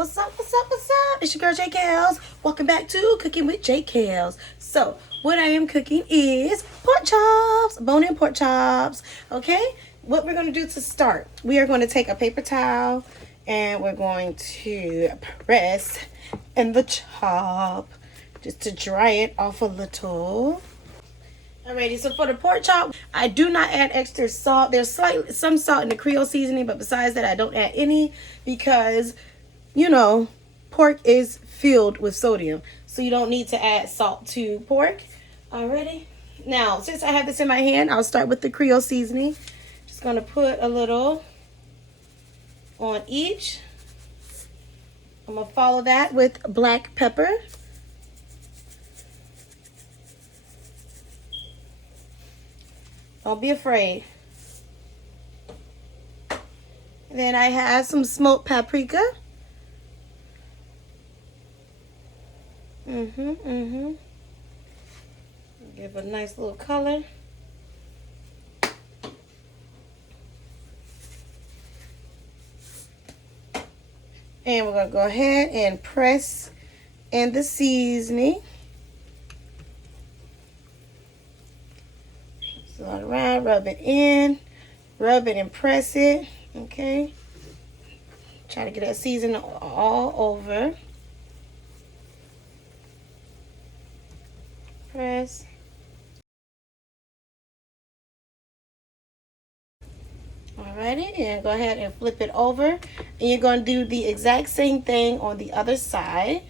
What's up, what's up, what's up? It's your girl, J. Kales. Welcome back to Cooking with J. Kales. So, what I am cooking is pork chops, bone-in pork chops, okay? What we're going to do to start, we are going to take a paper towel and we're going to press in the chop just to dry it off a little. Alrighty, so for the pork chop, I do not add extra salt. There's some salt in the Creole seasoning, but besides that, I don't add any because, you know, pork is filled with sodium. So you don't need to add salt to pork. Alrighty. Now, since I have this in my hand, I'll start with the Creole seasoning. Just going to put a little on each. I'm going to follow that with black pepper. Don't be afraid. And then I have some smoked paprika. Give a nice little color. And we're going to go ahead and press in the seasoning. All around, rub it in, rub it and press it, okay? Try to get that seasoning all over. Press. Alrighty, and go ahead and flip it over. And you're going to do the exact same thing on the other side.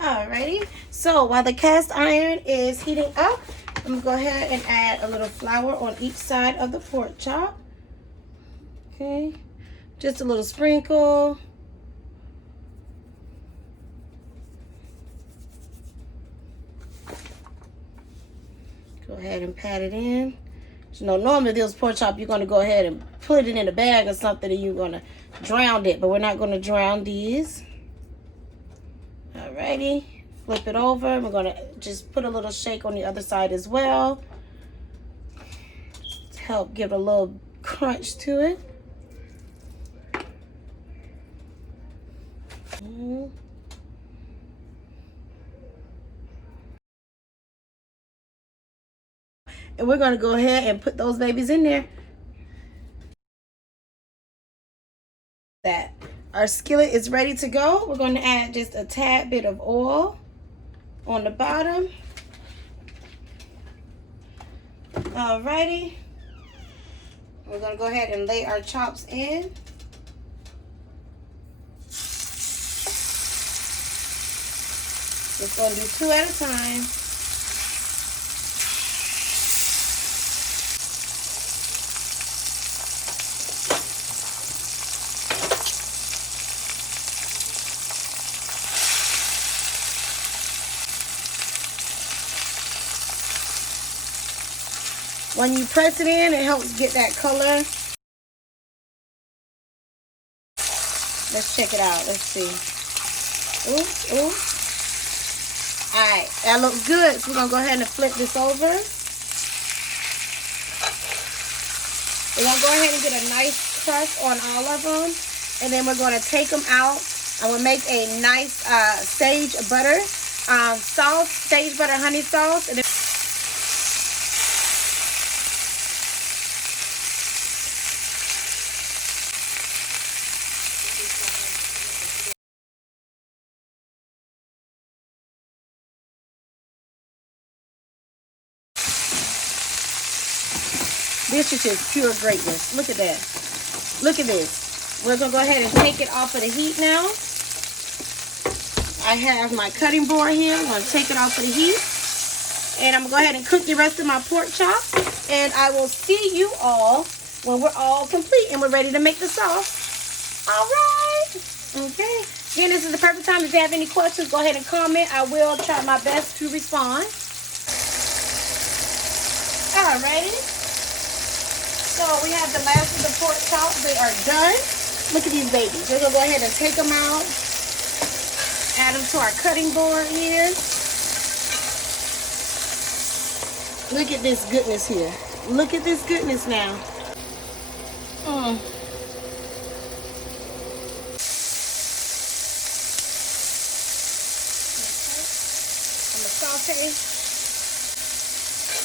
Alrighty, so while the cast iron is heating up, I'm going to go ahead and add a little flour on each side of the pork chop. Okay, just a little sprinkle. Go ahead and pat it in. You know, normally those pork chop, you're going to go ahead and put it in a bag or something and you're going to drown it, but we're not going to drown these. Alrighty, flip it over. We're going to just put a little shake on the other side as well to help give a little crunch to it. And we're going to go ahead and put those babies in there. That our skillet is ready to go. We're going to add just a tad bit of oil on the bottom. Alrighty. We're going to go ahead and lay our chops in. Just going to do 2 at a time. When you press it in, it helps get that color. Let's check it out. Let's see. Ooh, ooh. Alright, that looks good. So we're going to go ahead and flip this over. We're going to go ahead and get a nice crust on all of them. And then we're going to take them out. And we'll make a nice sage butter sauce, sage butter honey sauce. And then this is just pure greatness. Look at that. Look at this. We're going to go ahead and take it off of the heat now. I have my cutting board here. I'm going to take it off of the heat. And I'm going to go ahead and cook the rest of my pork chop. And I will see you all when we're all complete and we're ready to make the sauce. All right. Okay. Again, this is the perfect time. If you have any questions, go ahead and comment. I will try my best to respond. All righty. So we have the last of the pork chops. They are done. Look at these babies. We're going to go ahead and take them out. Add them to our cutting board here. Look at this goodness here. Look at this goodness now. I'm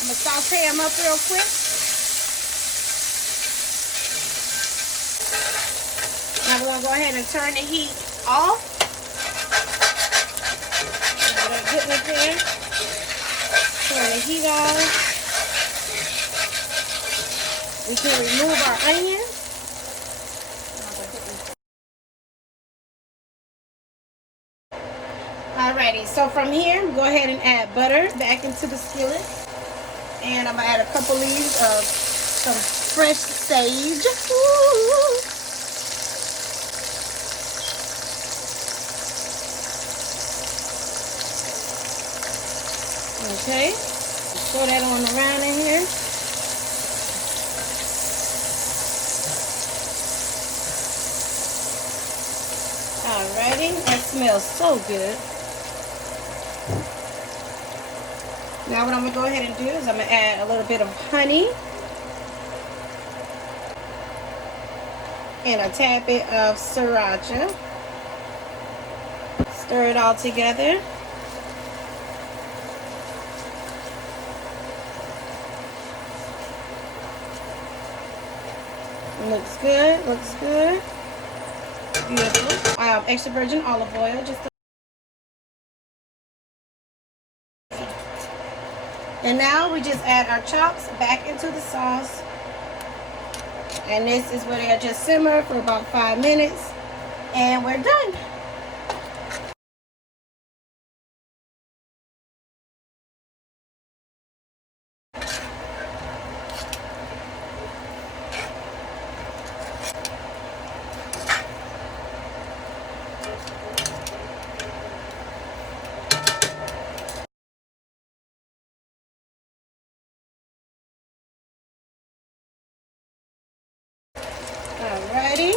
gonna saute them up real quick. Now we're gonna go ahead and turn the heat off. That goodness there. Turn the heat off. We can remove our onions. Alrighty, so from here, go ahead and add butter back into the skillet. And I'm gonna add a couple leaves of some fresh sage. Ooh. Okay, throw that on around in here. Alrighty, that smells so good. Now what I'm going to go ahead and do is I'm going to add a little bit of honey and a tad bit of sriracha. Stir it all together. Looks good, looks good. Beautiful. Extra virgin olive oil, just and now we just add our chops back into the sauce. And this is where they'll just simmer for about 5 minutes. And we're done. Alrighty,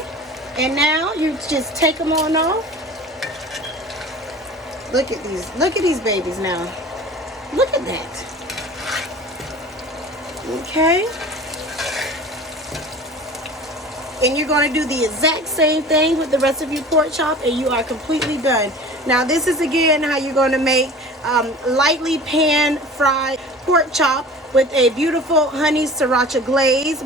and now you just take them on off. Look at these babies now. Look at that. Okay. And you're going to do the exact same thing with the rest of your pork chop, and you are completely done. Now this is again how you're going to make lightly pan fried pork chop with a beautiful honey sriracha glaze.